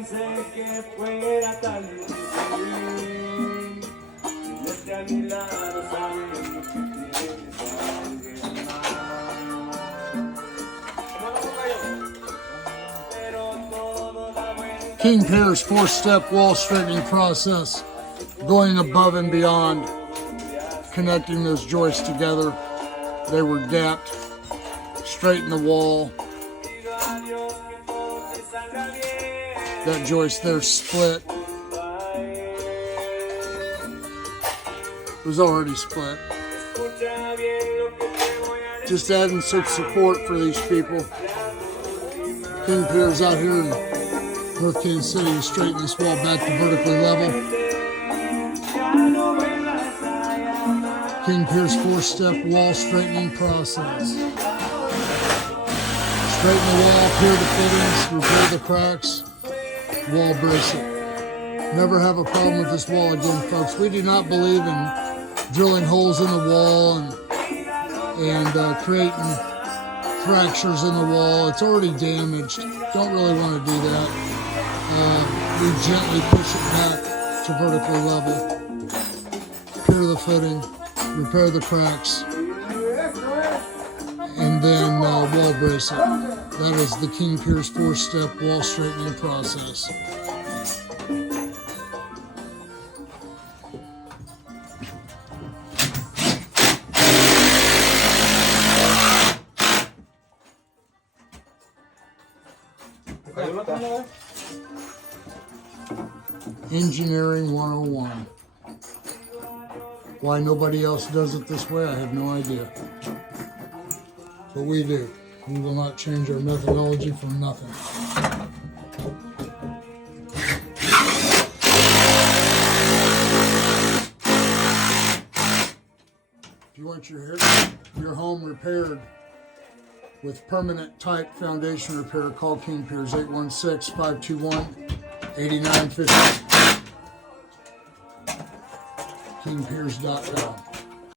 King Piers 4-step wall straightening process, going above and beyond, connecting those joists together. They were gapped, straighten the wall. That joist there split. It was already split. Just adding some support for these people. King Piers out here in North Kansas City to straighten this wall back to vertically level. King Piers 4-step wall straightening process. Straighten the wall, pier the fittings, repair the cracks, wall brace it. Never have a problem with this wall again, folks. We do not believe in drilling holes in the wall and creating fractures in the wall. It's already damaged. Don't really want to do that. We gently push it back to vertical level. Pier the footing, repair the cracks, and then wall brace it. That is the King Piers 4-step wall straightening process. Engineering 101. Why nobody else does it this way, I have no idea. But we do. We will not change our methodology for nothing. If you want your home repaired with permanent type foundation repair, call King Piers 816-521-8950. KingPiers.com.